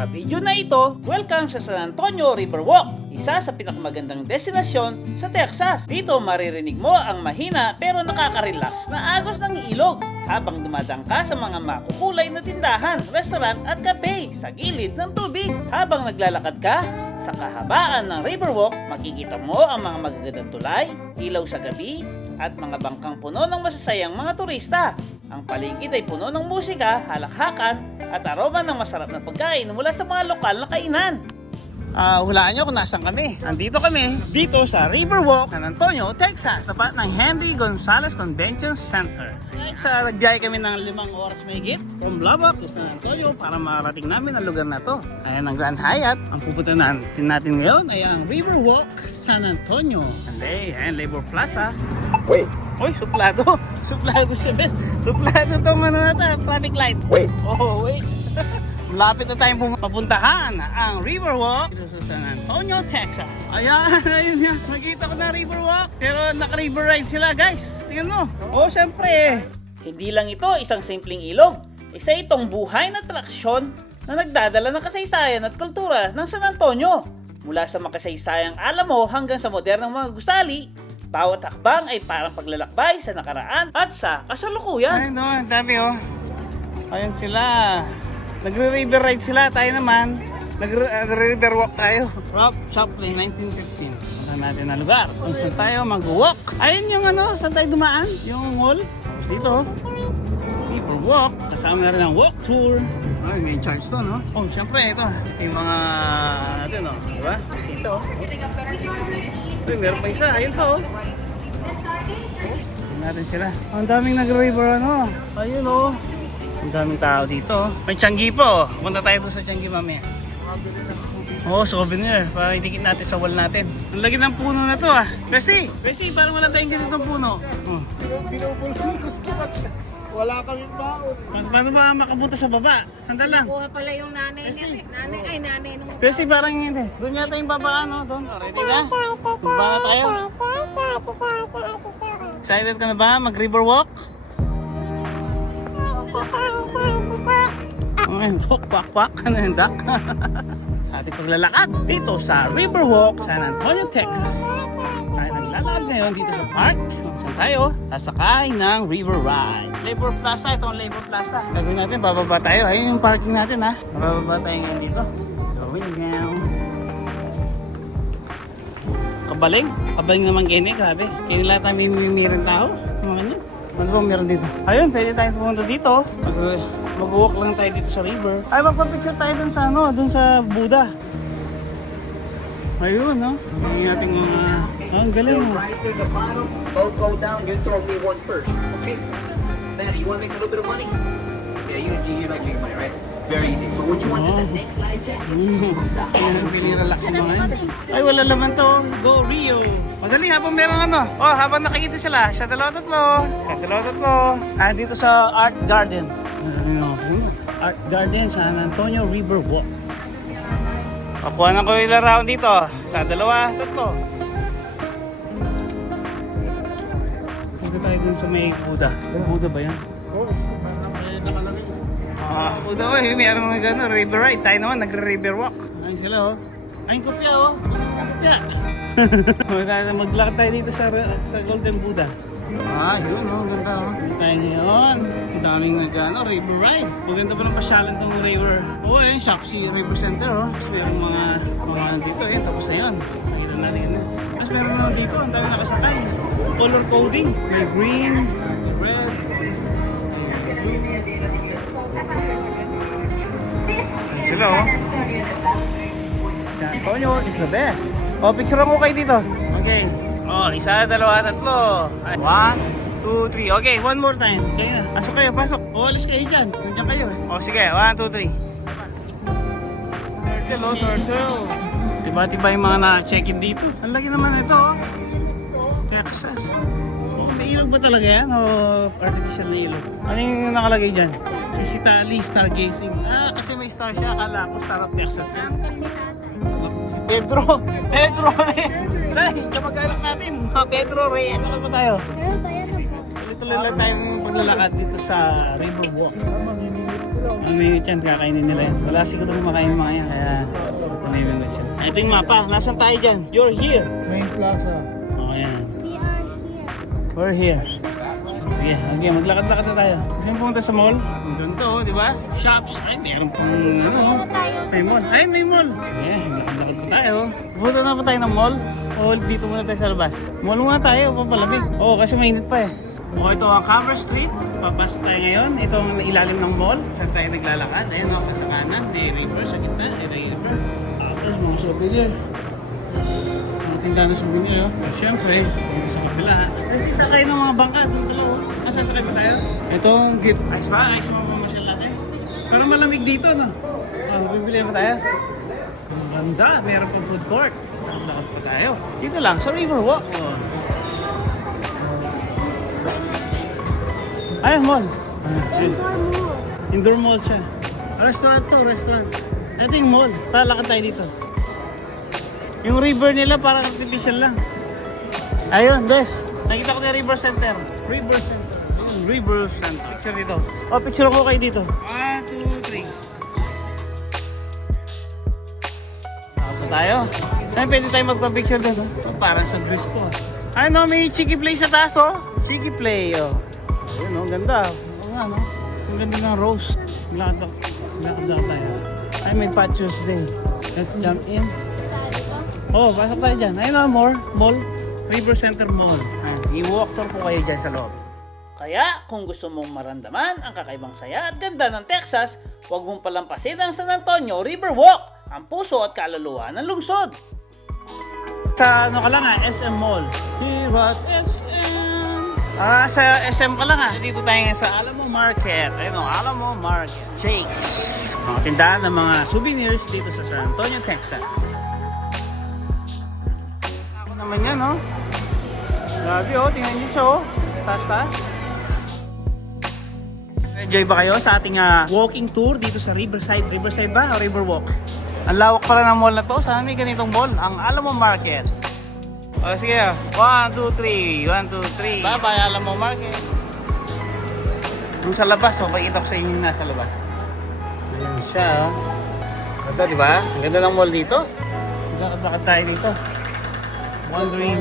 Sa video na ito, welcome sa San Antonio Riverwalk, isa sa pinakamagandang destinasyon sa Texas. Dito maririnig mo ang mahina pero nakaka-relax na agos ng ilog habang dumadang ka sa mga makukulay na tindahan, restaurant at cafe sa gilid ng tubig. Habang naglalakad ka sa kahabaan ng Riverwalk, makikita mo ang mga magagandang tulay, ilaw sa gabi, at mga bangkang puno ng masasayang mga turista. Ang paligid ay puno ng musika, halakhakan, at aroma ng masarap na pagkain mula sa mga lokal na kainan. Hulaan nyo kung nasan kami. Andito kami, dito sa Riverwalk San Antonio, Texas, tapat ng Henry Gonzalez Convention Center. Nagbiyahe kami ng 5 oras mahigit from Riverwalk to San Antonio para marating namin ang lugar na to. Ayan ang Grand Hyatt. Ang pupunta natin ngayon ay ang Riverwalk San Antonio. Ayan, Labor Plaza. Wait. Uy, suplado. Suplado siya, Ben. Suplado tong traffic light. Wait. Oh, wait. Malapit na tayong papuntahan ang Riverwalk dito sa San Antonio, Texas. Ayan, ayun yan. Nakita ko na Riverwalk. Pero naka-river ride sila, guys. Tingnan mo. Oh, syempre. Hindi lang ito isang simpleng ilog. Isa itong buhay na atraksyon na nagdadala ng kasaysayan at kultura ng San Antonio. Mula sa makasaysayang alamo hanggang sa modernong mga gusali, bawat hakbang ay parang paglalakbay sa nakaraan at sa kasalukuyan. Ayun o, ang dami o. Ayun sila. Nagre-river ride sila. Tayo naman, nagre-river walk tayo. Rob Chaplin, 1915. Punta natin na lugar. Kung saan tayo mag-walk. Ayun yung saan tayo dumaan? Yung mall. Tapos dito, river walk. Kasama na rin ang walk tour. Ay, may charge to, no? Oh, syempre, ito yung mga natin, no? Diba? Kasi ito, uy, meron pa isa. Ayun pa, oh. Tingnan natin sila. Ang daming nag-river, ayun, oh. Ang daming tao dito. May Tianggi po. Punta tayo doon sa Tianggi mamaya. Oh, souvenir. Para idikit natin sa wall natin. Ang lagi ng puno na to Bessie, parang wala tayong ganitong puno. Oh. Wala kami baon. Paano ba makapunta sa baba? Sandal lang. Kuha pala yung nanay niya. Nanay nung... Bessie, parang hindi. Doon yata yung babaan, doon. Ready na? Baba na tayo. Excited ka na ba mag-river walk? Walk. Ano yung duck? Sa ating paglalakad dito sa Riverwalk San Antonio, Texas. Tayo naglalakad ngayon dito sa park. Saan tayo? Sasakay ng river ride. Labor Plaza, itong Labor Plaza. Gagawin natin, bababa tayo. Ayun yung parking natin Bababa tayo ngayon dito. Going down. Kabaling naman gini, grabe. Kaya nila tayo mimirin tao. Mga ganyan. Ano bang meron dito? Ayun, pwede tayo pumunta dito. Mag-walk lang tayo dito sa river. Ay, magpa-picture tayo dun sa dun sa Buddha. Ayun, Yung ating mga... ang galing, Right to the bottom, both go down, you throw me one first. Okay? Maddie, you want to make a little bit of money? Yeah, you like making money, right? Very easy. But when you want the next life check, Feeling relax yung mga yun. Ay, wala laman to. Go Rio. Madali, habang meron Oh, habang nakikita sila. Siya dalawa-tatlo. Dito sa Art Garden. Art Garden, San Antonio Riverwalk. Pakuha na ko yung larawan dito. Sa dalawa-tatlo. Punta tayo dun sa may Buddha. Buddha ba yan? Buddha, mayroon mga gano'n, river ride. Tayo naman, nagre-river walk. Ayun sila, Ayun, kopya, Kopya. Maglakad tayo dito sa Golden Buddha. Yun, ganda, Hindi tayo ngayon. Ang daming river ride. Maganda pa ng pasyalan tong river. Ayun, Shopsy River Center, Tapos meron mga dito, Tapos ayun. Nakita natin yun. Tapos meron naman dito, ang daming nakasakay. Color coding. May green, red, hello. San Antonio is the best. Picture mo kayo dito. Okay. Isa, dalawa, tatlo. 1, 2, 3. Okay, one more time. Kayo na. Pasok kayo, pasok. Alis kayo dyan. Nandiyan kayo sige, 1, 2, 3. Turtle. Tiba-tiba yung mga na-check-in dito. Ang laki naman ito, Texas. May ilog ba talaga yan? O artificial na ilog? Ano yung nakalagay dyan? Sisitali, stargazing. Kasi may star siya. Akala ko sarap Texas yan. Si Pedro Reyes. Dahil, kapag-alak natin. Pedro Reyes. Ano ba tayo? Tuloy lang tayong paglalakad dito sa Riverwalk. Mamimit yan, kakainin nila yan. Wala siguro kumakain mga yan, kaya mamimit sila. Ito yung mapa, nasaan tayo dyan? You're here. Main plaza. O, yan. We are here. We're here. Sige, okay, maglakad-lakad na tayo. Gusto mo pumunta sa mall? Doon to, di ba? Shops. Ay, meron pang ano. May mall. Ay, may mall. Sige, maglakad-lakad pa tayo. Pupunta na pa tayo ng mall? O dito muna tayo sa labas? Mall muna tayo, papalamig. Oo, kasi mainit pa eh. O, ito ang Cover Street. Papasok tayo ngayon. Ito ang ilalim ng mall. Saan tayo naglalakad? Ayun ako sa kanan. May river sa gitna. May river. Tapos mga souvenir. Mga tindahan na souvenir. At syempre, sa kabila. Kasi sakay ng mga bangka. Doon dalawa. Masasakay ba tayo? Ito ang git. Ayos ba? Ayos mo pamasyal natin. Pero malamig dito, no? Bibili ba tayo? Ang ganda. Meron pang food court. Lakad pa tayo. Dito lang, sa Riverwalk. Ayun, mall. Indoor mall. Indoor mall siya. Restaurant to, restaurant. Ito yung mall. Talakad tayo dito. Yung river nila parang artificial lang. Ayun, best. Nakita ko na River Center. River Center. Ayun, River Center. Picture dito. Oh, picture ko kayo dito. 1, 2, 3. Ako tayo. Ay, pwede tayo magpa-picture dito. Oh, parang sa Greece to. Ay, no, may Chiki Play sa taas, oh. Chiki Play, oh. Ayun, oh, ganda. Oo nga, no? Ang ganda ng rose. Lakad tayo. Ay, may patios din. Let's jump in. Oh, pasok tayo dyan. Ayun, oh, mall. River Center Mall. I-walk tour po kayo dyan sa loob. Kaya, kung gusto mong maramdaman ang kakaibang saya at ganda ng Texas, huwag mong palampasin ang San Antonio Riverwalk, ang puso at kaluluwa ng lungsod. Sa ano ka lang SM Mall. Here at SM. Sa SM ka lang Dito tayo ngayon sa Alamo Market. Ayun o, Alamo Market. Shakes. Mga tindahan ng mga souvenirs dito sa San Antonio, Texas. Ako naman yan, no? Grabe, oh. Tingnan nyo siya, oh. Taas. Enjoy ba kayo sa ating walking tour dito sa Riverside? Riverside ba o Riverwalk? Ang lawak pala ng mall na to. Sana may ganitong mall. Ang Alamo Market. O sige, 1, 2, 3. 1, 2, 3. Bye-bye, Alamo Market. Yung sa labas, pakita ko sa inyo yung nasa labas. Ayan siya, oh. Ganda, di ba? Ang ganda ng mall dito. Lakad tayo dito. Wandering.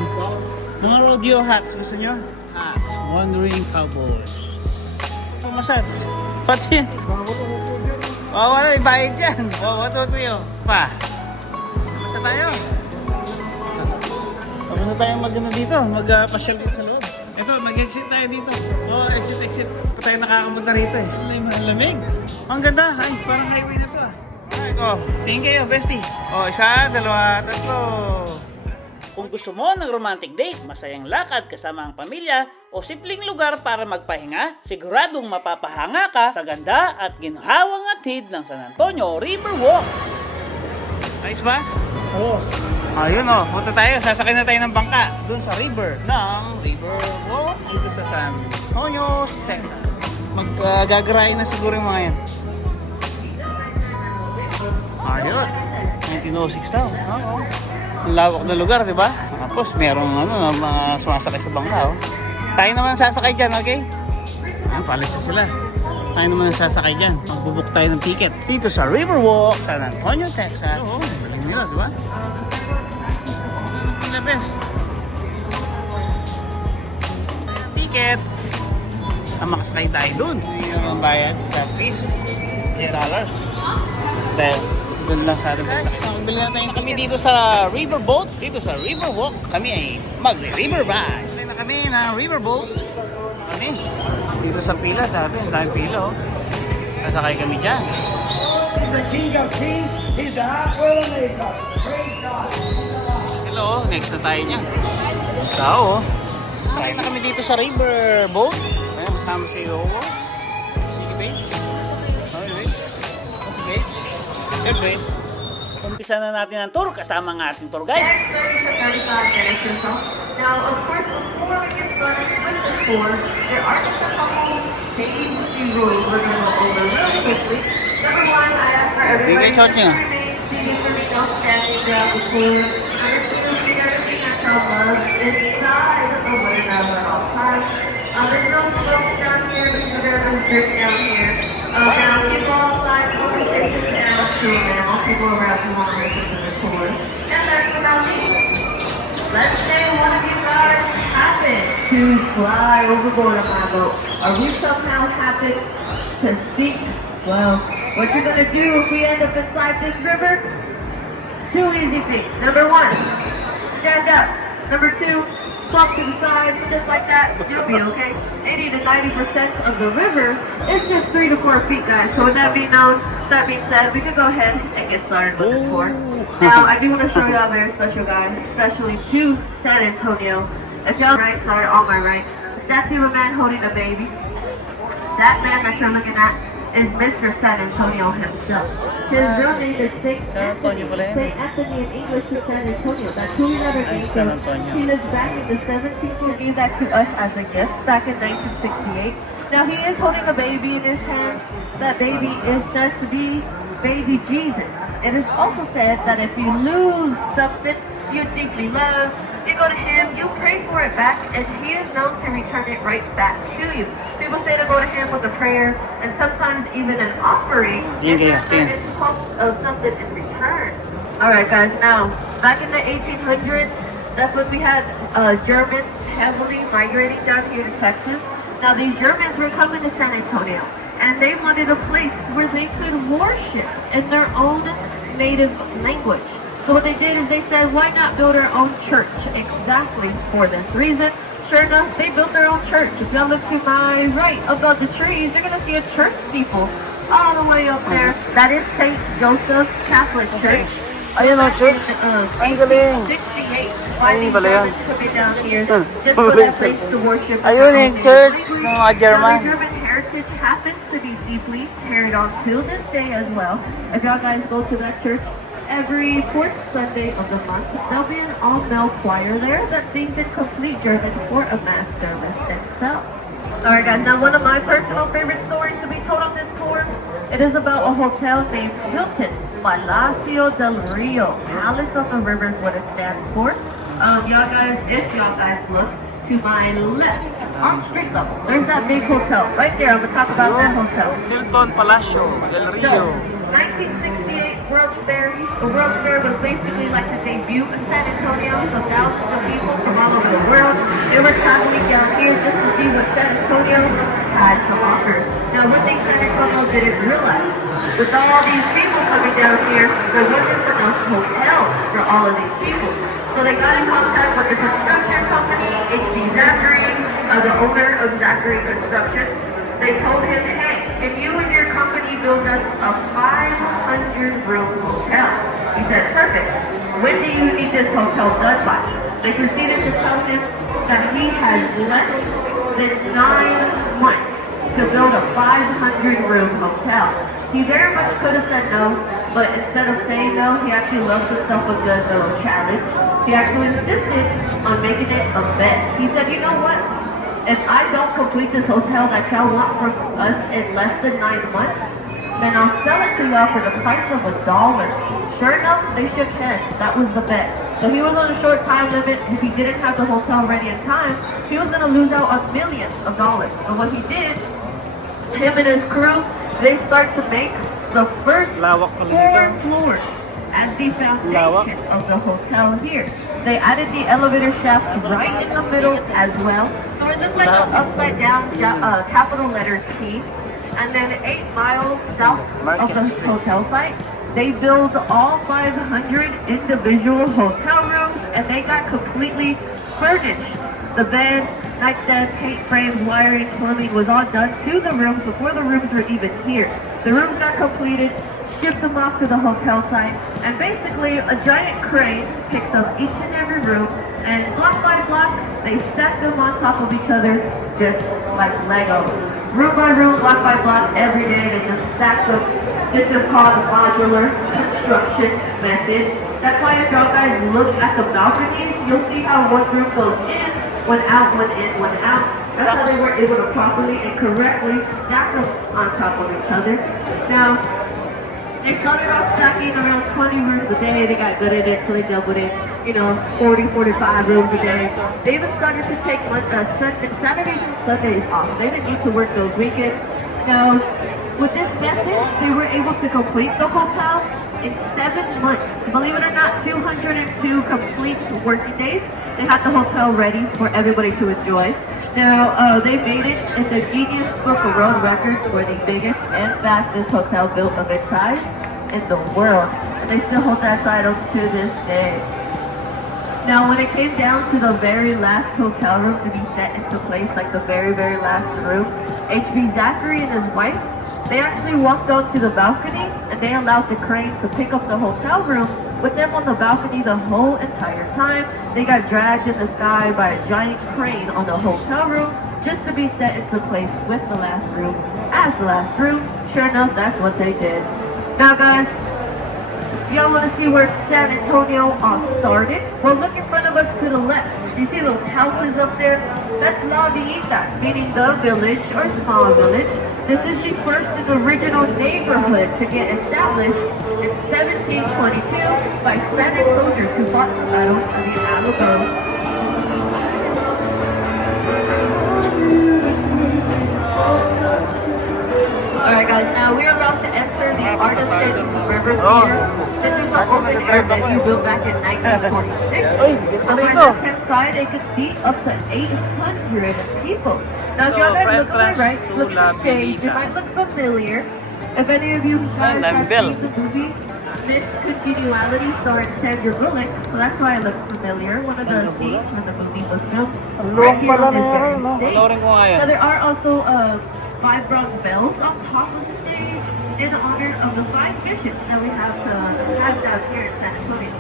Mga rodeo hats, gusto nyo? Hats. Wandering cowboys. Pumasats. Pati yan. Wala, ibayad yan. Watutuyo. Pa. Basta tayo. Basta tayong maganda dito. Mag-pasyal dito sa loob. Ito, mag-exit tayo dito. Exit. Pa tayo nakakapunta rito eh. Ay, malamig. Ang ganda. Ay, parang highway na to Ito. Tingin kayo, bestie. 1, 2, 3. Kung gusto mo ng romantic date, masayang lakad kasama ang pamilya, o simpleng lugar para magpahinga, siguradong mapapahanga ka sa ganda at ginhawang atid ng San Antonio Riverwalk. Ayos ba? Oo. Ayun o, punta tayo, sasakay na tayo ng bangka dun sa river ng Riverwalk dito sa San Antonio, Texas. Gagarain na siguro yung mga yan. Ayun, 1906 daw. Oo. Ang lawak na lugar, di ba? Tapos merong mga sumasakay sa bangka, oh. Tayo naman sasakay dyan, okay? Ayan, palis na sila. Tayo naman sasakay dyan. Magbubuk tayo ng ticket dito sa Riverwalk, San Antonio, Texas. Oo, galing nila, di ba? Pinaka-best. Ticket. Makasakay tayo dun. Yung ang bayad sa fees. $8. Dahil doon lang sa ating sasakyan. Magbili na tayo na kami dito sa riverboat. Dito sa Riverwalk. Kami ay mag-river ride. Bili na kami na riverboat. Kami. Dito sa pila. Ang daming pila, oh. Sasakay kami dyan. He's the King of Kings. He's the Alpha and Omega. Praise God. Hello, next na tayo niyan. Tao, oh. Try na kami dito sa riverboat. Kaya kasama si Owo. Sige, babe. Okay. Siyempre, umpisa na natin ang tour kasama ng ating tour guide. Now, of course, before we get started with the tour, there are just a couple safety rules we're going to go over really quickly. Number one, I ask for everybody to remain seated for me, don't standing throughout the tour. Number two, keep everything that's our love inside of the water at all times. There's no smoke down here, there's no drip down here. Now, people outside will be sitting down too now. People around you want to listen to the tour. And that's without me. Let's say one of you guys happen to fly overboard on my boat, or we somehow happen to sink. Well, what you're gonna do if we end up inside this river? Two easy things. Number one, stand up. Number two, flop to the side, just like that. You'll be okay. 80 to 90% of the river is just 3 to 4 feet, guys. So with that being known, that being said, we can go ahead and get started with the tour. Now, I do want to show y'all a very special guy, especially to San Antonio. If y'all right side, on my right, a statue of a man holding a baby. That man that you're looking at is Mr. San Antonio himself. His real name is Saint Anthony. Saint Anthony in English is San Antonio. That's who we never gave San him. Antonio. He lives back in the 17th and gave that to us as a gift back in 1968. Now he is holding a baby in his hands. That baby is said to be baby Jesus. It is also said that if you lose something you deeply love, you go to him, you pray for it back, and he is known to return it right back to you. People say to go to him with a prayer, and sometimes even an offering, in hopes of something in return. Alright guys, now, back in the 1800s, that's when we had Germans heavily migrating down here to Texas. Now these Germans were coming to San Antonio, and they wanted a place where they could worship in their own native language. So what they did is they said, why not build our own church? Exactly for this reason. Sure enough, they built their own church. If y'all look to my right above the trees, you're gonna see a church steeple all the way up there. That is St. Joseph's Catholic Church. Ayun o, church. Ang galing. 68. Ayun pala yun. Coming down here just for that place to worship. Ayun yung church ng mga German. Now, the German heritage happens to be deeply carried on till this day as well. If y'all guys go to that church, every fourth Sunday of the month, there'll be an all-male choir there that sings in complete German for a mass service itself. Alright guys, now one of my personal favorite stories to be told on this tour, it is about a hotel named Hilton, Palacio del Rio. Palace on the River is what it stands for. Y'all guys, if y'all guys look to my left, on street level, there's that big hotel, right there, I'm gonna talk about that hotel. Hilton Palacio del Rio. 1968 World's Fair. The World's Fair was basically like the debut of San Antonio, so thousands of people from all over the world, they were traveling down here just to see what San Antonio had to offer. Now, one thing San Antonio didn't realize, with all these people coming down here, there wasn't enough hotels for all of these people. So they got in contact with the construction company, H.B. Zachary, the owner of Zachary Construction. They told him, hey, if you and your company build us a 500-room hotel. He said, perfect. When do you need this hotel done by? They proceeded to tell him that he has less than 9 months to build a 500-room hotel. He very much could have said no, but instead of saying no, he actually loved himself a good little challenge. He actually insisted on making it a bet. He said, you know what? If I don't complete this hotel that y'all want from us in less than 9 months, then I'll sell it to y'all for the price of $1. Sure enough, they shook heads. That was the bet. So he was on a short time limit. If he didn't have the hotel ready in time, he was going to lose out on millions of dollars. So what he did, him and his crew, they start to make the first 4 floors as the foundation of the hotel here. They added the elevator shaft right in the middle as well. So it looked like an upside down capital letter T. And then 8 miles south of the hotel site, they built all 500 individual hotel rooms, and they got completely furnished. The bed, nightstand, paint frames, wiring, plumbing was all done to the rooms before the rooms were even here. The rooms got completed, shipped them off to the hotel site, and basically a giant crane picks up each and every room, and block by block, they stack them on top of each other just like Legos. Room by room, block by block, every day they just stack them. This is called the modular construction method. That's why if y'all guys look at the balconies, you'll see how one room goes in, one out, one in, one out. That's how they were able to properly and correctly stack them on top of each other. Now, they started off stacking around 20 rooms a day. They got good at it, so they doubled it. 40, 45 rooms a day. They even started to take Saturdays and Sundays off. They didn't need to work those weekends. Now, With this method, they were able to complete the hotel in 7 months. Believe it or not, 202 complete working days. They had the hotel ready for everybody to enjoy. Now, they made it in the Guinness Book of World Records for the biggest and fastest hotel built of its size in the world. And they still hold that title to this day. Now, when it came down to the very last hotel room to be set into place, like the very, very last room, HB Zachary and his wife, they actually walked onto the balcony and they allowed the crane to pick up the hotel room with them on the balcony the whole entire time. They got dragged in the sky by a giant crane on the hotel room just to be set into place with the last room as the last room. Sure enough, that's what they did. Now guys, y'all want to see where San Antonio all started? Well, look in front of us to the left. You see those houses up there? That's La Villita, meaning the village or small village. This is the first and original neighborhood to get established in 1722 by Spanish soldiers who fought the battle of the Alamo. Alright guys, now we're about to enter the Artisan River Theater. This is an open air venue built back in 1946. On the left-hand side, it could seat up to 800 people. Now if y'all guys look to my right, look at the stage, it might look familiar. If any of you guys have seen the movie Miss Congeniality starring Sandra Bullock, so that's why it looks familiar. One of the scenes from the movie was filmed right here on this very stage. So there are also 5 bronze bells on top of the stage in honor of the 5 bishops that we have down here in San Antonio.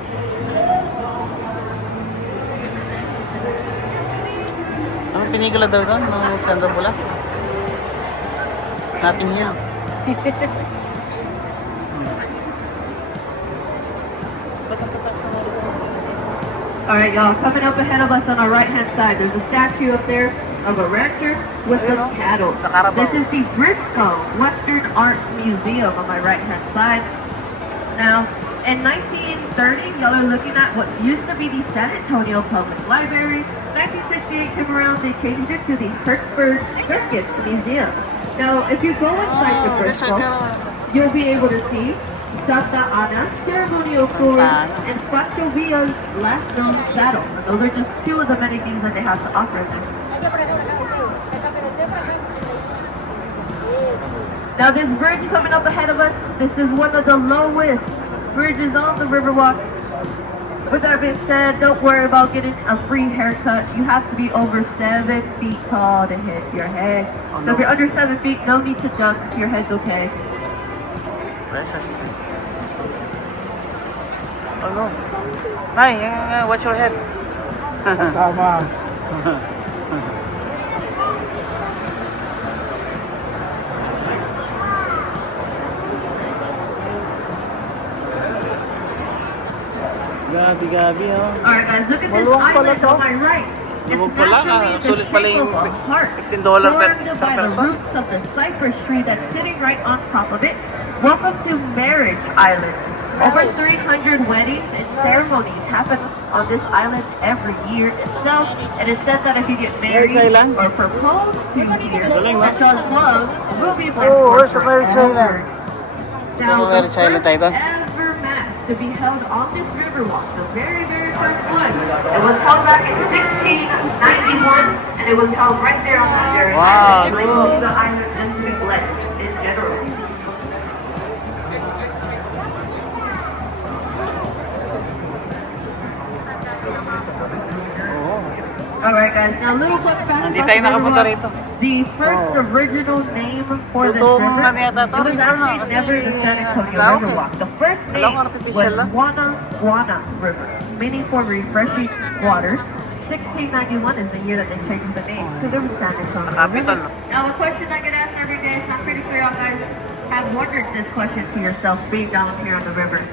Anong pinigil daw doon? Nung Sandra Bullock? Nothing here. Alright y'all, coming up ahead of us on our right hand side, there's a statue up there of a rancher with the cattle. This is the Briscoe Western Art Museum on my right hand side. Now, in 1930, y'all are looking at what used to be the San Antonio Public Library. 1968 came around, they changed it to the Hertzberg Circus Museum. Now, if you go inside the Briscoe, you'll be able to see Santa Ana ceremonial sword and Pacho Villa's last known saddle. And those are just 2 of the many things that they have to offer there. Now this bridge coming up ahead of us, this is one of the lowest bridges on the Riverwalk. With that being said, don't worry about getting a free haircut. You have to be over 7 feet tall to hit your head. So if you're under 7 feet, no need to duck. Your head's okay. Oh no. Hi, watch your head. Gabi, oh. Alright guys, look at this island on my right. It's naturally in the shape of a heart, formed by the roots of the cypress tree that's sitting right on top of it. Welcome to Marriage Island. Over 300 weddings and ceremonies happen on this island every year itself. And it's said that if you get married or propose to here, that your love will be blessed forever. Now, the first ever mass to be held on this Riverwalk, the very, very first one, it was held back in 1691, and it was held right there on that very island. So I believe the island just to be blessed in general. Alright guys, now a little bit back Hindi tayo nakapunta rito. The first original name for this river, it was actually never the San Antonio Riverwalk. The first name was Guana River, meaning for refreshing waters. 1691 is the year that they changed the name to the San Antonio River. Now a question I get asked every day, so I'm pretty sure y'all guys have wondered this question to yourself being down here on the river.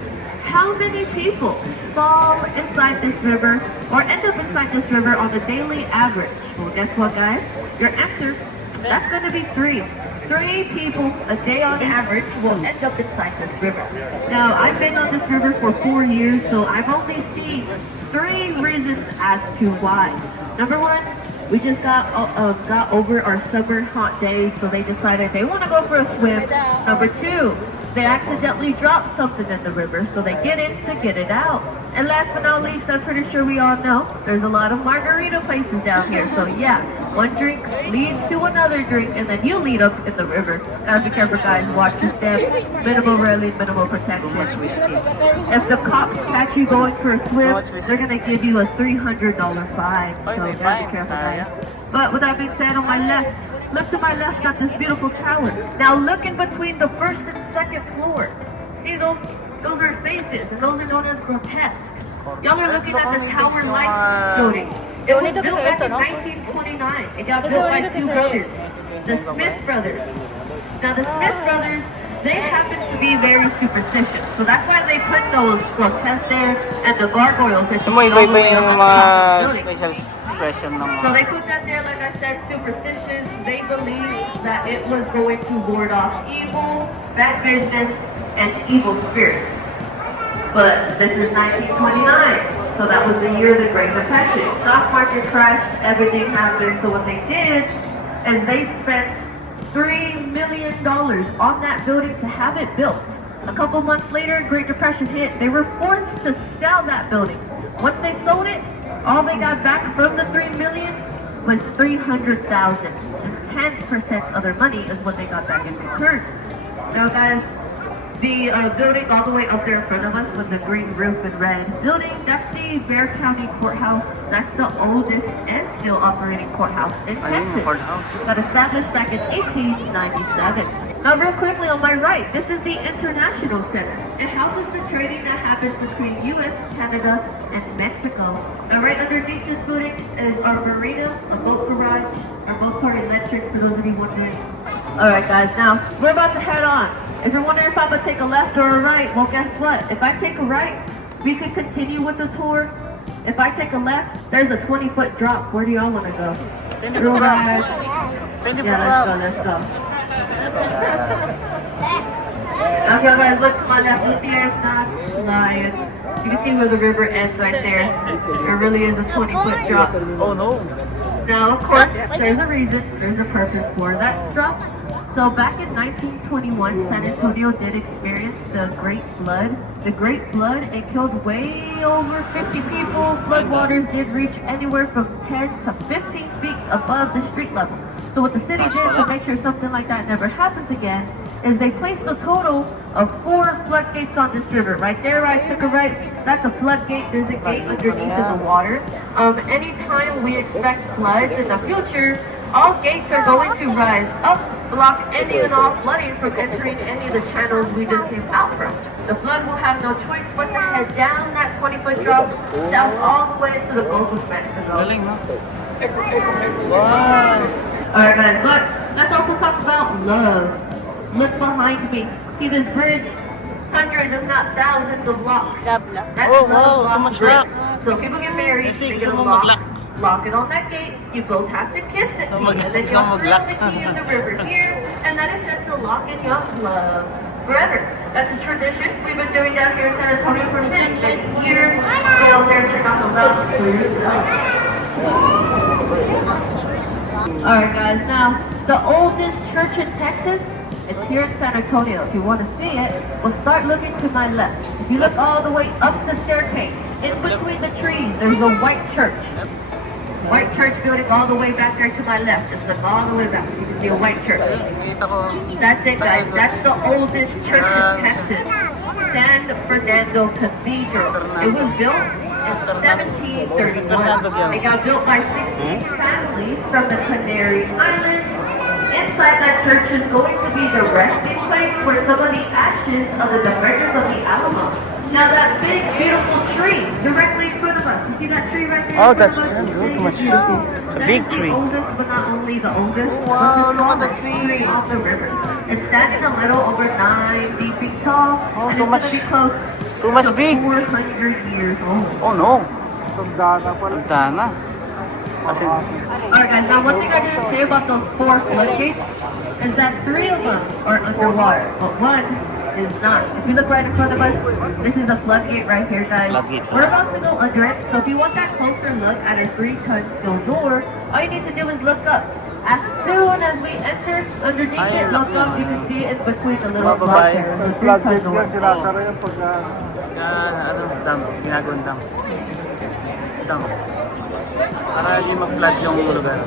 How many people fall inside this river or end up inside this river on a daily average? Well, guess what, guys? Your answer, that's going to be 3. 3 people a day on average will end up inside this river. Now, I've been on this river for 4 years, so I've only seen 3 reasons as to why. Number 1, We just got over our summer hot days, so they decided they want to go for a swim. Number 2, they accidentally dropped something in the river, so they get in to get it out. And last but not least, I'm pretty sure we all know, there's a lot of margarita places down here. So yeah, one drink leads to another drink, and then you lead up in the river. Gotta be careful, guys. Watch your step. Minimal railing, minimal protection. If the cops catch you going for a swim, they're gonna give you a $300 fine. So gotta be careful, guys. But with that being said, on my left, look to my left, got this beautiful tower. Now look in between the first and second floor. See those are faces, and those are known as grotesque. Y'all are looking at the tower light building. It was built back in 1929. It got built by 2 brothers, the Smith brothers. Now the Smith brothers, they happen to be very superstitious, so that's why they put those grotesques there and the gargoyles at the top of the building. So they put that there, like I said, superstitious. They believed that it was going to ward off evil, bad business, and evil spirits. But this is 1929, so that was the year of the Great Depression. Stock market crashed, everything happened. So what they did is they spent $3 million on that building to have it built. A couple months later, Great Depression hit. They were forced to sell that building. Once they sold it, all they got back from the $3 million was $300,000. Just 10% of their money is what they got back in return. Now, guys, the building all the way up there in front of us with the green roof and red building, that's the Bexar County Courthouse. That's the oldest and still operating courthouse in Texas. Got established back in 1897. Now real quickly on my right, this is the International Center. It houses the trading that happens between US, Canada, and Mexico. Now right underneath this building is our marina, a boat garage. Our boats are electric for those of you wondering. Alright guys, now we're about to head on. If you're wondering if I'm going to take a left or a right, well guess what? If I take a right, we could continue with the tour. If I take a left, there's a 20-foot drop. Where do y'all want to go? Real right. Yeah, let's go. Okay guys, look to my left. You see there's not lying. You can see where the river ends right there. There really is a 20-foot drop. Oh no. Now, of course, there's a reason, there's a purpose for that drop. So back in 1921, San Antonio did experience the Great Flood. The Great Flood, it killed way over 50 people. Floodwaters did reach anywhere from 10 to 15 feet above the street level. So what the city did to make sure something like that never happens again is they placed a total of 4 floodgates on this river. Right there, I took a right, that's a floodgate. There's a gate underneath in the water. Anytime we expect floods in the future, all gates are going to rise up, block any and all flooding from entering any of the channels we just came out from. The flood will have no choice but to head down that 20-foot drop, south all the way to the Gulf of Mexico. Wow. Alright guys, but let's also talk about love. Look behind me. See this bridge? Hundreds if not thousands of locks. That's love bridge. So people get married, they get a lock it on that gate, you both have to kiss it, and then you'll throw the key in the river here, and that is said to lock in your love forever. That's a tradition we've been doing down here in San Antonio for many, many years. Go out there and check out the loves for yourself. Alright guys, now the oldest church in Texas, it's here in San Antonio. If you want to see it, we'll start looking to my left. If you look all the way up the staircase, in between the trees, there's a white church. White church building all the way back there to my left. Just look all the way back. You can see a white church. That's it guys. That's the oldest church in Texas. San Fernando Cathedral. It was built in 1731. It got built by 16 families from the Canary Islands. Inside that church is going to be the resting place for some of the ashes of the defenders of the Alamo. Now that big, beautiful tree directly in front of us. You see that tree right there? Oh, that's true. It's a big tree. The oldest, but not only the oldest. Wow, look at the tree. Off the river. It's standing a little over 90 feet tall. Oh, and too it's much. going to be close Too much to big. 400 years old. Oh no. Tandana. Alright guys, now one thing I didn't say about those 4 floodgates is that 3 of them are underwater, but one is not. If you look right in front of us, this is a floodgate right here, guys. Floodgate. We're about to go under it, so if you want that closer look at a 3-ton steel door, all you need to do is look up. As soon as we enter underneath it, look up, you can see it in between the little blocks there. It's a 3-ton door. Ano, dam, ginagawang dam. Dam. Para hindi mag-flood yung lugar.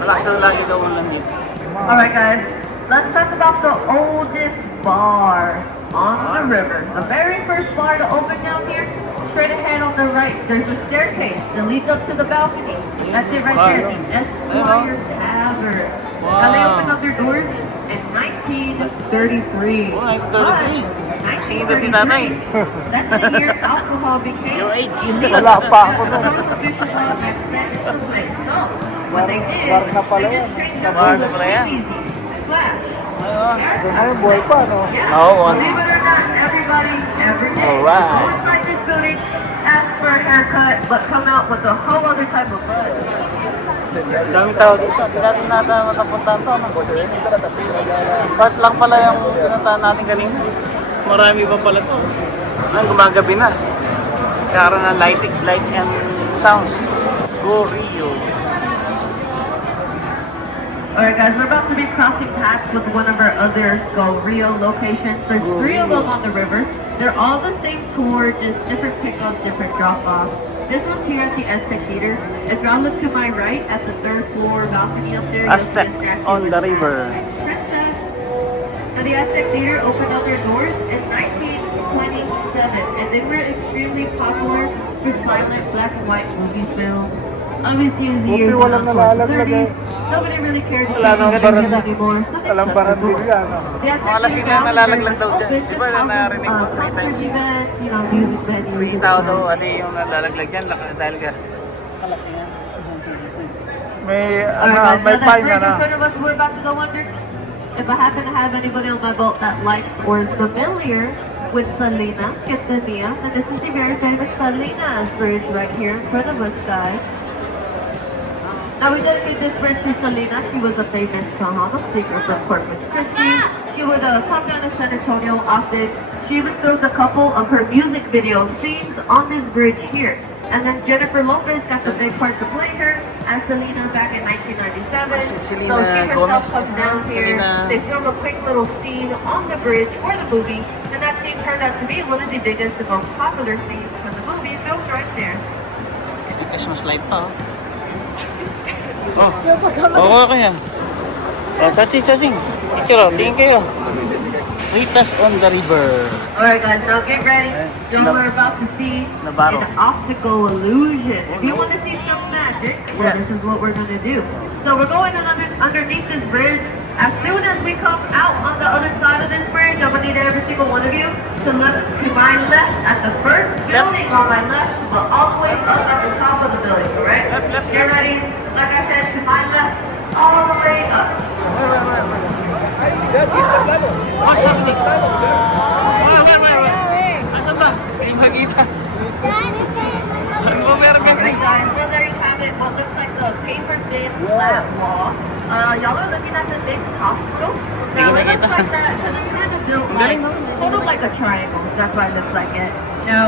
Malakas na lagi daw ulan dito. Alright guys, let's talk about the oldest bar on the river. The very first bar to open down here, straight ahead on the right, there's a staircase that leads up to the balcony. That's it right there, the Esquire Tavern. Now they opened up their doors in 1933. Oh, 1933. Singin na tinanay. That's the year alcohol became Your age. illegal. Wala pa ako The Constitution law that set the place. So, what they did, they just changed up all the cities. Slash. Ayun. Boy pa, no? Yeah. Oo, Believe it or not, everybody, every day, Alright. go inside this building, ask for a haircut, but come out with a whole other type of buzz. Daming tao dito. Hindi natin matapuntahan to. Part lang pala yung pinuntahan natin kanina. Marami pa pala to. Ang gumagabi na. Karoon ng light and sounds. Go Rio. Alright guys, we're about to be crossing paths with one of our other Go Rio locations. There's 3 of them on the river. They're all the same tour, just different pickups, different drop-offs. This one's here at the Aztec Theater. If y'all look to my right, at the 3rd floor balcony up there, you'll see Aztec a statue on with the an river. Aztec princess. Now the Aztec Theater opened up their doors in 1927, and they were extremely popular for silent black and white movie films. Obviously, in the years walang nalalaglag 30s, nobody really cared to Wala see nang movies baran- anymore. So they Alam shut parang their doors. bigla, no? The Aztec Mga lasing Theater na now is nalalaglag daw very dyan. much Di ba open, narinig just mo offers 3 times? concert events, you know, music venues. 3 tao daw, ano yung nalalaglag dyan, dahil ka. Kalasingan. May, Alright, may guys, now that fine na bridge in na. front of us, we're about to go under. If I happen to have anybody on my boat that likes or is familiar with Salinas, Quintanilla, then this is the very famous Salinas Bridge right here in front of us, guys. Now we dedicate this bridge to Salinas. She was a famous Kahana singer from Corpus Christi. She would come down to San Antonio often. She even filmed a couple of her music video scenes on this bridge here. And then Jennifer Lopez got the big part to play her as Selena back in 1997. Selena So she herself Gomez, comes down here. Selena. They film a quick little scene on the bridge for the movie, and that scene turned out to be one of the biggest and most popular scenes for the movie, filmed right there. Christmas light pa, oh. Oo, kaya. Charging. Picture, tingin kayo. Meet us on the river. Alright guys, now get ready. So we're about to see Navarro. an optical illusion. If you want to see some magic, well, Yes. this is what we're going to do. So we're going underneath this bridge. As soon as we come out on the other side of this bridge, I'm going to need every single one of you to look to my left at the first building on my left, but all the way up at the top of the building, alright? Left. Get ready. Like I said, to my left, all the way up. Oh, sabi. Ano ba? Hindi makita. Ano ba meron kasi? Alright guys, well there you have it. What looks like the paper thin flat wall. Y'all are looking at the Nick's hospital. Now it looks like that because it's kind of built like sort of like a triangle. That's why it looks like it. Now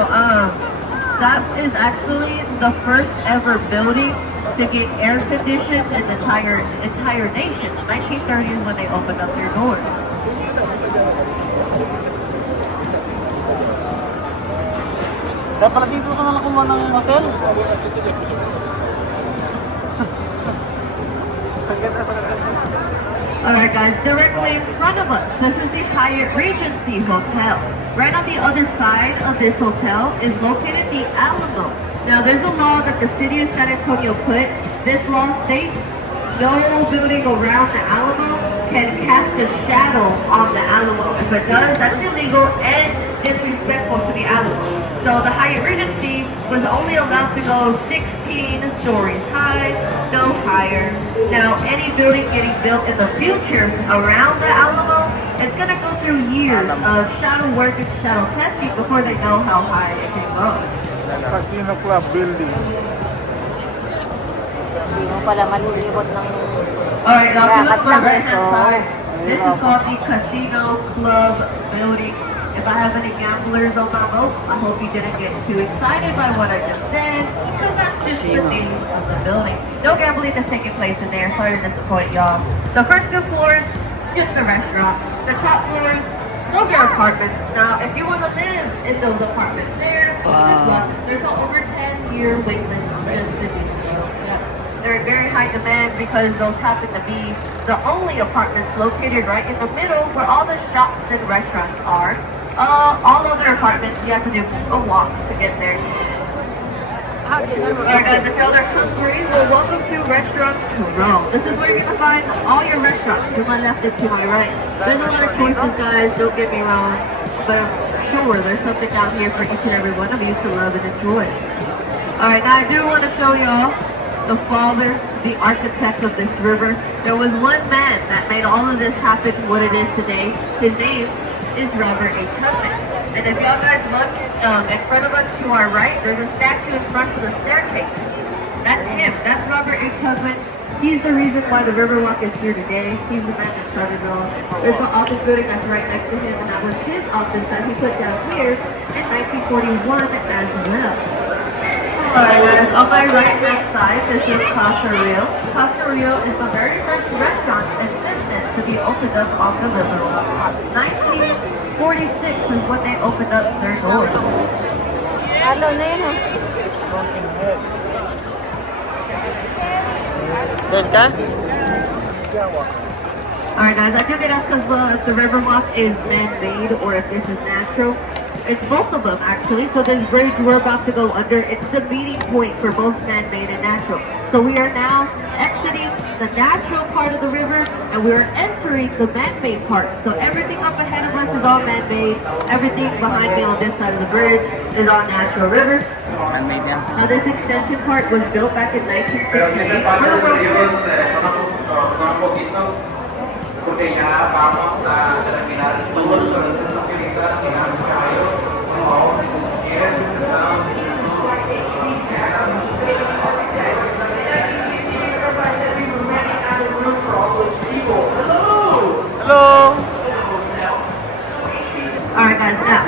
that is actually the first ever building to get air conditioned in the entire nation. The 1930s when they opened up their doors. Dapat dito ka na lang kumuha ng hotel. Alright guys, directly in front of us, this is the Hyatt Regency Hotel. Right on the other side of this hotel is located the Alamo. Now there's a law that the city of San Antonio put. This law states no building around the Alamo can cast a shadow on the Alamo. If it does, that's illegal and disrespectful to the Alamo. So the Hyatt Regency was only allowed to go 16 stories high, no higher. Now any building getting built in the future around the Alamo, it's going to go through years of shadow work and shadow testing before they know how high it can go. Casino Club building. Hindi mo pala malulibot ng Alright, now if you look rakat to the lang right ito. hand side, This is called the Casino Club Building. If I have any gamblers on my boat, I hope you didn't get too excited by what I just said, because that's just the name of the building. No gambling is taking place in there. Sorry to disappoint y'all. The first 2 floors, just the restaurant. The top floors, those are apartments. Now, if you want to live in those apartments there, good luck. There's an over 10-year wait list just to do so. Yeah. They're in very high demand because those happen to be the only apartments located right in the middle where all the shops and restaurants are. All other apartments, you have to do a walk to get there. Alright guys, if y'all are hungry, well, welcome to Restaurant Rome. This is where you're going to find all your restaurants, to my left and to my right. There's a lot of choices, guys, don't get me wrong, but I'm sure there's something out here for each and every one of you to love and enjoy. Alright, now I do want to show y'all the father, the architect of this river. There was one man that made all of this happen what it is today. His name is Robert H. Hudson. And if y'all guys look in front of us to our right, there's a statue in front of the staircase. That's him. That's Robert H. Hudson. He's the reason why the Riverwalk is here today. He's the man that started it all. There's the office building that's right next to him, and that was his office that he put down here in 1941 as well. Alright guys, on my right hand side, this is Casa Rio. Casa Rio is the very first restaurant in business to be opened up off the Riverwalk. 1946 is when they opened up their doors. Halo na yun, oh. Alright guys, I do get asked as well if the Riverwalk is man-made or if this is natural. It's both of them actually, so this bridge we're about to go under, it's the meeting point for both man-made and natural. So we are now exiting the natural part of the river and we are entering the man-made part. So everything up ahead of us is all man-made, everything behind me on this side of the bridge is all natural river. Now this extension part was built back in 1968. Porque ya vamos a terminar el tour, pero tenemos que evitar que hagamos kayo, Hello! Alright guys, now,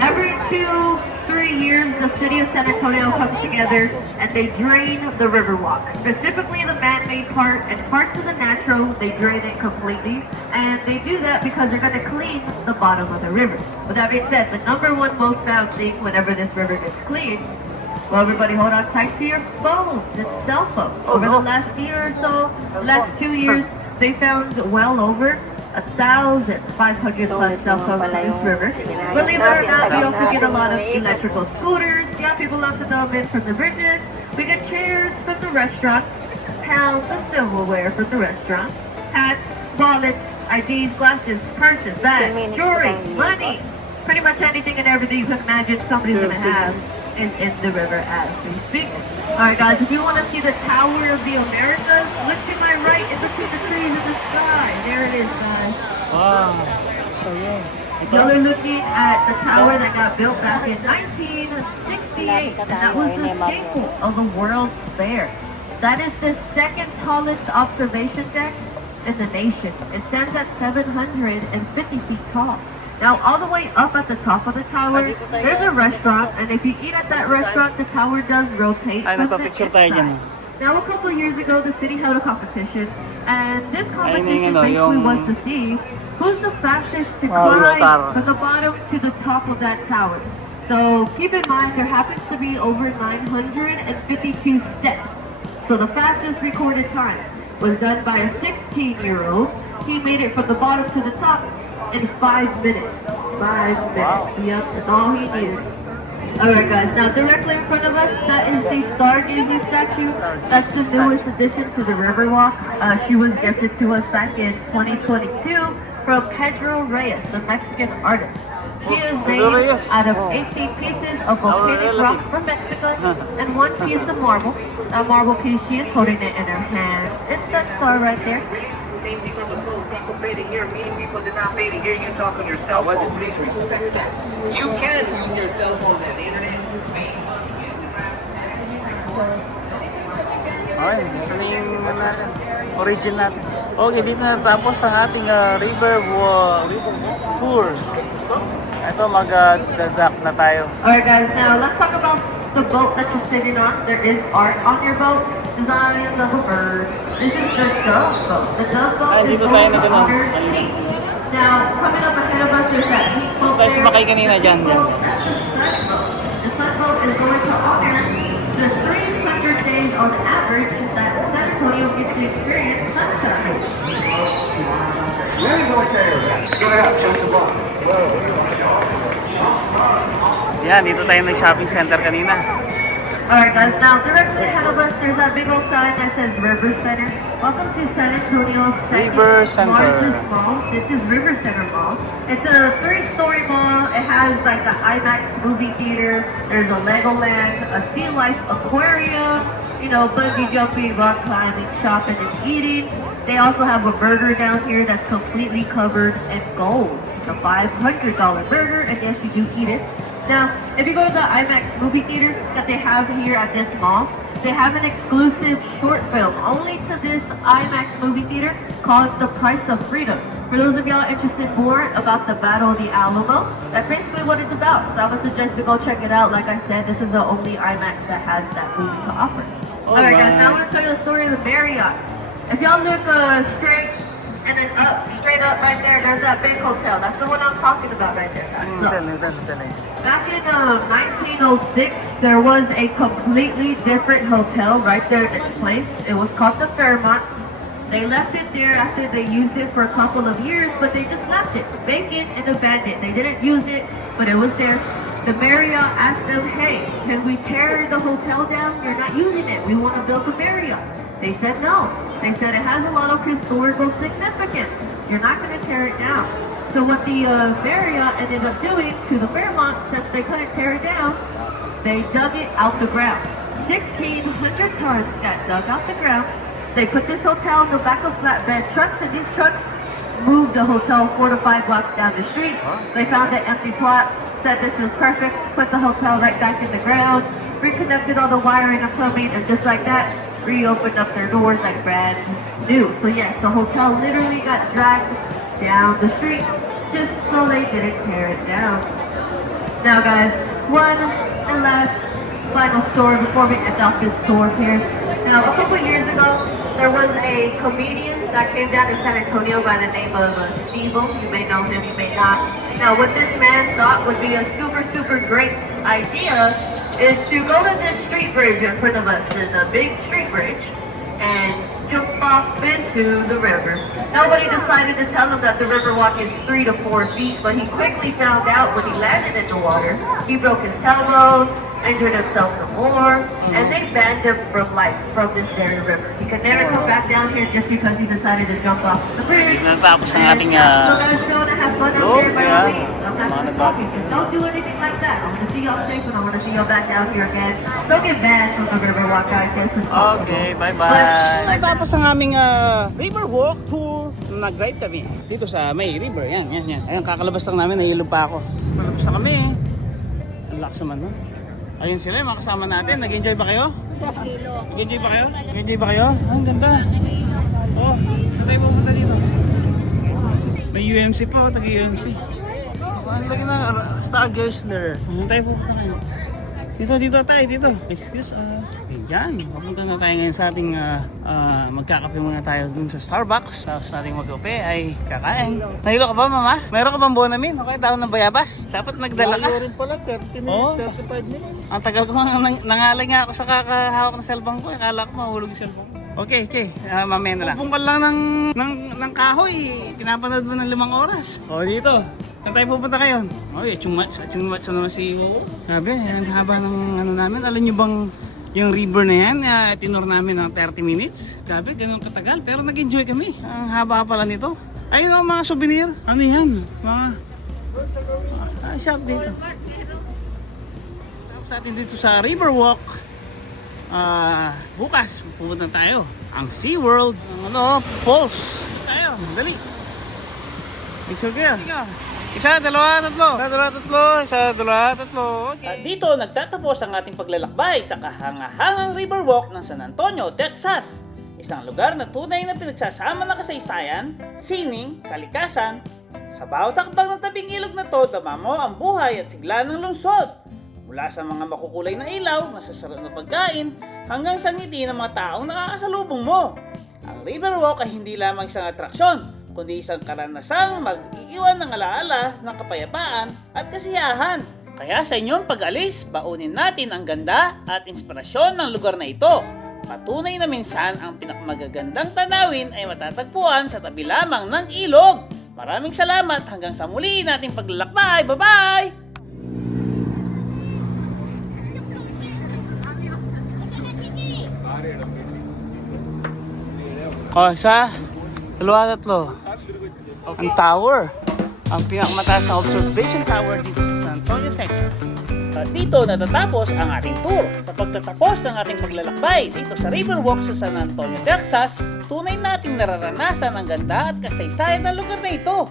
every 2-3 years the city of San Antonio comes together and they drain the Riverwalk. Specifically the man-made part and parts of the natural, they drain it completely. And they do that because they're going to clean the bottom of the river. With that being said, the #1 most found thing whenever this river gets cleaned, well everybody hold on tight to your phones, it's cell phones. Over the last year or so, last 2 years, they found well over 1,500 plus cell phones in this river. Believe it or not, we also get a lot of electrical scooters. Yeah, people love to dump in from the bridges. We get chairs from the restaurants, pounds of silverware from the restaurants, hats, wallets, IDs, glasses, purses, bags, jewelry, money. Pretty much anything and everything you can imagine somebody's going to have is in the river as we speak. Alright guys, if you want to see the Tower of the Americas, look to my right in between the trees in the sky. There it is, guys. Wow! Y'all are looking at the tower that got built back in 1968, and that was the staple of the World's Fair. That is the second tallest observation deck in the nation. It stands at 750 feet tall. Now, all the way up at the top of the tower, there's a restaurant, and if you eat at that restaurant, the tower does rotate from the inside. Now, a couple years ago, the city held a competition, and this competition basically was to see who's the fastest to climb from the bottom to the top of that tower. So, keep in mind, there happens to be over 952 steps. So, the fastest recorded time was done by a 16-year-old. He made it from the bottom to the top in 5 minutes. 5 minutes. Wow. Yep, that's all he needed. Alright guys, now directly in front of us, that is the Stargazing statue. That's the newest addition to the Riverwalk. She was gifted to us back in 2022 from Pedro Reyes, the Mexican artist. She is made out of 18 pieces of volcanic rock from Mexico and 1 piece of marble. That marble piece, she is holding it in her hands. It's that star right there. Same thing on the phone. People pay to hear me. People did not pay to hear you talk on your cell phone. Please respect that. You can use your cell phone and the internet is free. Okay, ito na yung original. Okay, dito na tapos ang ating Riverwalk tour. Ito, mag-dock na tayo. Alright guys, now let's talk about the boat that you're sitting on. There is art on your boat, designs of a bird. This is the dove boat. The dove boat is dito tayo going na to ganun. honor King. Now, coming up ahead of us is that pink boat Tayo there. sumakay kanina The dyan, pink boat, that's the sun boat. The sun boat is going to honor the 300 days on average that San Antonio gets to experience sunshine. Yan, dito tayo nag-shopping center kanina. Alright guys, now directly ahead of us there's that big old sign that says River Center. Welcome to San Antonio's second River Center. largest mall. This is River Center Mall. It's a 3-story mall. It has like the IMAX movie theater. There's a Legoland, a sea life aquarium, you know, bungee jumping, rock climbing, shopping and eating. They also have a burger down here that's completely covered in gold. It's a $500 burger, and yes, you do eat it. Now, if you go to the IMAX movie theater that they have here at this mall, they have an exclusive short film only to this IMAX movie theater called The Price of Freedom. For those of y'all interested more about the Battle of the Alamo, that's basically what it's about. So I would suggest to go check it out. Like I said, this is the only IMAX that has that movie to offer. Alright guys, now I want to tell you the story of the Marriott. If y'all look straight and then straight up right there, there's that big hotel. That's the one I'm talking about right there, guys. So, back in 1906, there was a completely different hotel right there in its place. It was called the Fairmont. They left it there after they used it for a couple of years, but they just left it vacant and abandoned. They didn't use it, but it was there. The Marriott asked them, hey, can we tear the hotel down? You're not using it. We want to build a Marriott. They said no. They said it has a lot of historical significance. You're not going to tear it down. So what the Marriott ended up doing to the Fairmont, since they couldn't tear it down, they dug it out the ground. 1,600 tons got dug out the ground. They put this hotel in the back of flatbed trucks, and these trucks moved the hotel 4 to 5 blocks down the street. They found an empty plot, said this is perfect, put the hotel right back in the ground, reconnected all the wiring and plumbing, and just like that, reopened up their doors like brand new. So yes, the hotel literally got dragged down the street just so they didn't tear it down. Now guys, one and last final story before we end off this tour here. Now a couple years ago, there was a comedian that came down to San Antonio by the name of Steve-O. You may know him, you may not. Now what this man thought would be a super great idea is to go to this street bridge in front of us, the big street bridge, and jump off into the river. Nobody decided to tell him that the river walk is 3 to 4 feet, but he quickly found out when he landed in the water. He broke his tailbone, injured himself some more, and they banned him from life from this very river. He could never come back down here just because he decided to jump off the bridge. Natapos ang ating So guys, go and have fun out there by all yeah. means. I'm not just talking. Just don't do anything like that. I want to see y'all safe, and I want to see y'all back out here again. Don't get banned from the Riverwalk, guys. There's some Okay, bye-bye. Natapos ang aming Riverwalk tour. Nag-ride kami dito sa may river. Yan. Ayun, kakalabas lang namin. Nahilog pa ako. Malabas na kami. Ang lakas naman, no? Ayun sila, yung mga kasama natin. Nag-enjoy ba kayo? Nag-enjoy ba kayo? Nag-enjoy ba kayo? Ah, ang ganda. Oh, saan tayo pupunta dito? May UMC po, taga-UMC. Ang lagi na, Stargazler. Saan tayo pupunta kayo? Dito tayo. Excuse us. Ayan, papunta na tayo ngayon sa ating magkakape muna tayo dun sa Starbucks. Tapos nating magkape ay kakain. Nahilo ka ba, mama? Meron ka bang bonamin? Okay, dahon ng bayabas. Dapat nagdala ka. Layo rin pala, 30 minutes, 35 minutes. Ang tagal ko nangalay nga ako sa kakahawak ng cellphone ko. Akala ko mahulog yung cellphone ko. Okay. Mamaya na lang. Pupungkal lang ng kahoy. Pinapanood mo ng 5 oras. O, dito. Saan tayo pupunta kayo? Oh, chung match na naman si... Sabi, ang haba ng ano namin. Alam nyo bang yung river na yan, tinur namin ng 30 minutes. Sabi, ganun katagal. Pero nag-enjoy kami. Ang haba pala nito. Ayun o, mga souvenir. Ano yan? Mga... shop dito. Tapos natin dito sa Riverwalk. Bukas, pupunta tayo. Ang SeaWorld. Falls. Tayo, dali. Make sure kayo. Isa, dalawa, tatlo. Okay. Dito nagtatapos ang ating paglalakbay sa kahangahangang Riverwalk ng San Antonio, Texas. Isang lugar na tunay na pinagsasama ng kasaysayan, sining, kalikasan. Sa bawat hakbang ng tabing ilog na to, dama mo ang buhay at sigla ng lungsod. Mula sa mga makukulay na ilaw, masasarap na pagkain, hanggang sa ngiti ng mga taong nakakasalubong mo. Ang Riverwalk ay hindi lamang isang atraksyon, kundi isang karanasang mag-iiwan ng alaala ng kapayapaan at kasiyahan. Kaya sa inyong pag-alis, baunin natin ang ganda at inspirasyon ng lugar na ito. Patunay na minsan ang pinakamagagandang tanawin ay matatagpuan sa tabi lamang ng ilog. Maraming salamat hanggang sa muli nating paglalakbay. Bye-bye! O, isa, dalawa, tatlo. Ang tower. Ang pinakamataas na observation tower dito sa San Antonio, Texas. At dito natatapos ang ating tour. Sa pagtatapos ng ating paglalakbay dito sa Riverwalk sa San Antonio, Texas, tunay nating nararanasan ang ganda at kasaysayan ng lugar na ito.